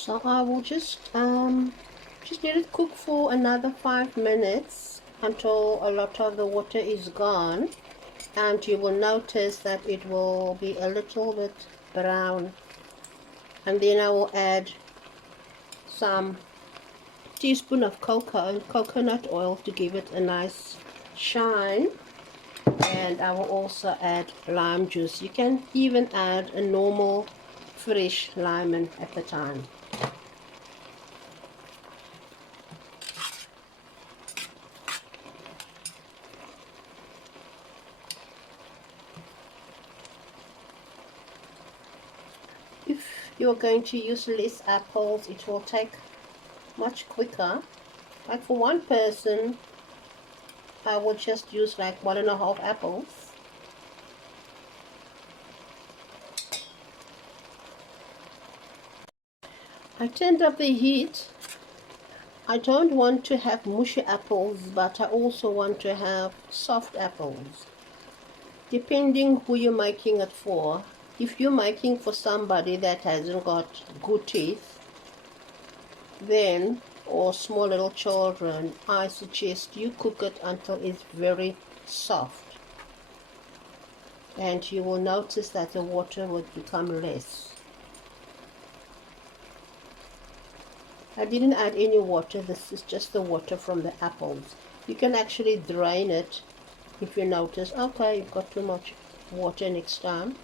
So I will just let it cook for another 5 minutes until a lot of the water is gone, and you will notice that it will be a little bit brown. And then I will add some teaspoon of coconut oil to give it a nice shine, and I will also add lime juice. You can even add a normal fresh lemon at the time. If you're going to use less apples, it will take much quicker. Like for one person, I will just use like 1.5 apples. I turned up the heat. I don't want to have mushy apples, but I also want to have soft apples, depending who you're making it for. If you're making for somebody that hasn't got good teeth, then, or small little children, I suggest you cook it until it's very soft, and you will notice that the water would become less. I didn't add any water. This is just the water from the apples. You can actually drain it if you notice, okay, you've got too much water next time.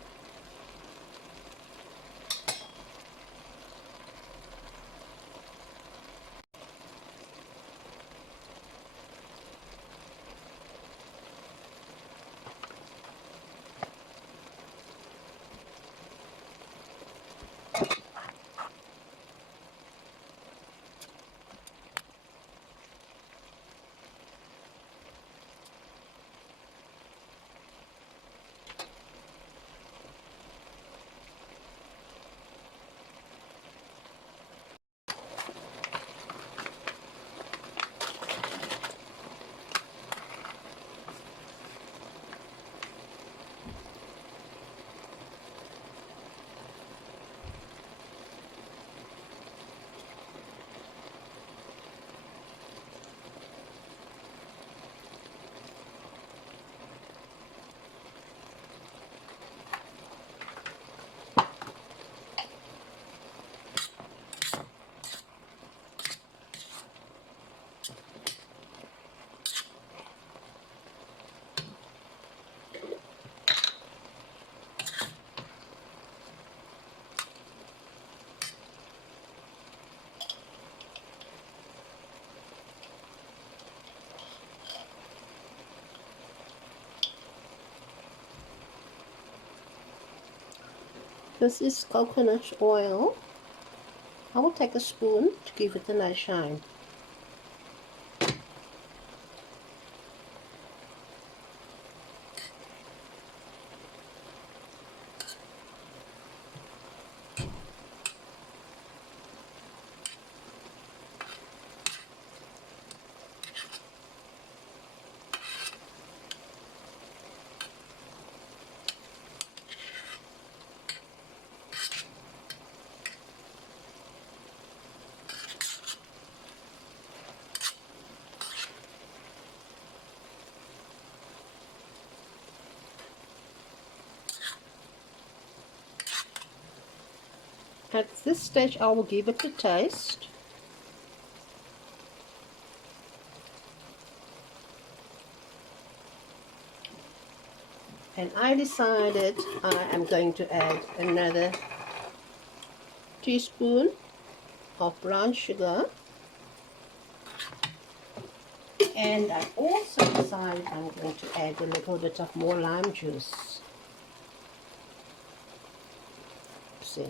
This is coconut oil. I will take a spoon to give it a nice shine. At this stage, I will give it a taste. And I decided I am going to add another teaspoon of brown sugar. And I also decided I'm going to add a little bit of more lime juice. See.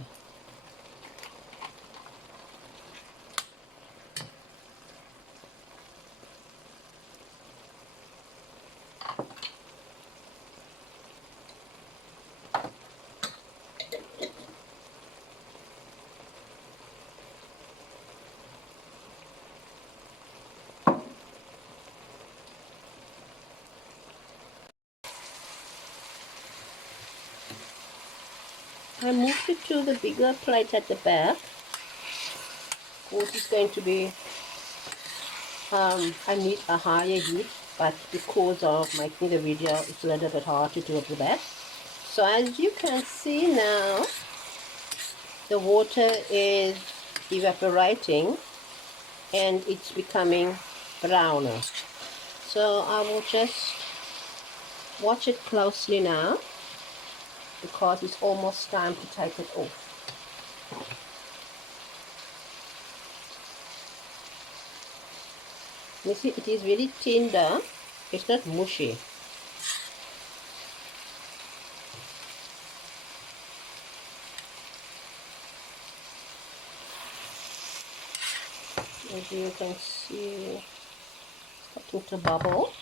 I moved it to the bigger plate at the back course it's going to be, I need a higher heat, but because of making the video, it's a little bit hard to do it with that. So as you can see now, the water is evaporating and it's becoming browner. So I will just watch it closely now, because it's almost time to take it off. You see, it is very tender, it's not mushy. As you can see, starting to bubble.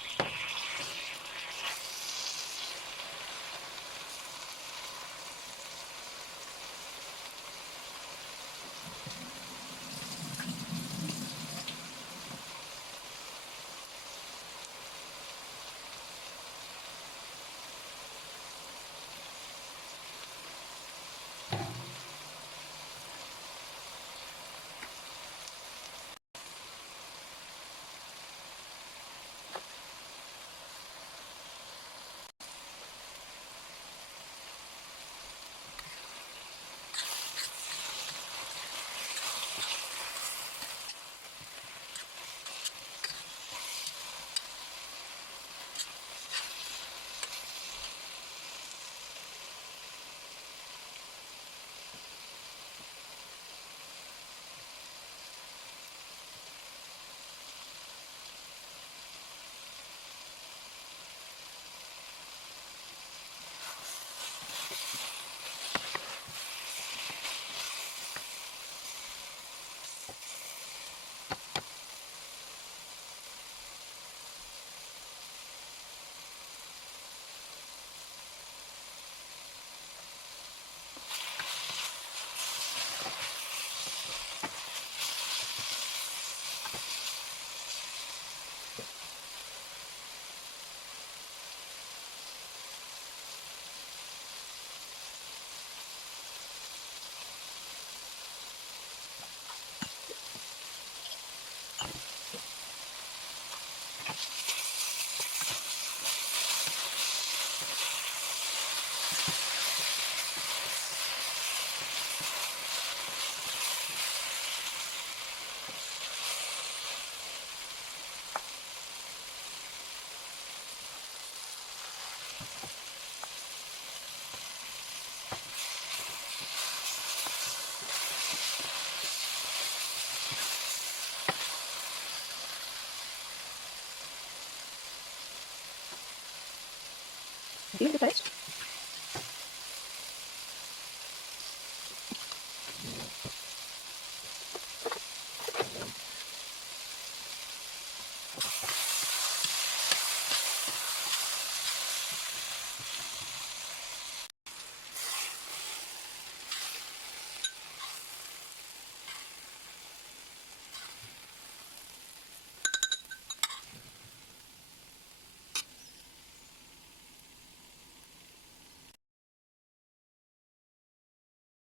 Do you the taste?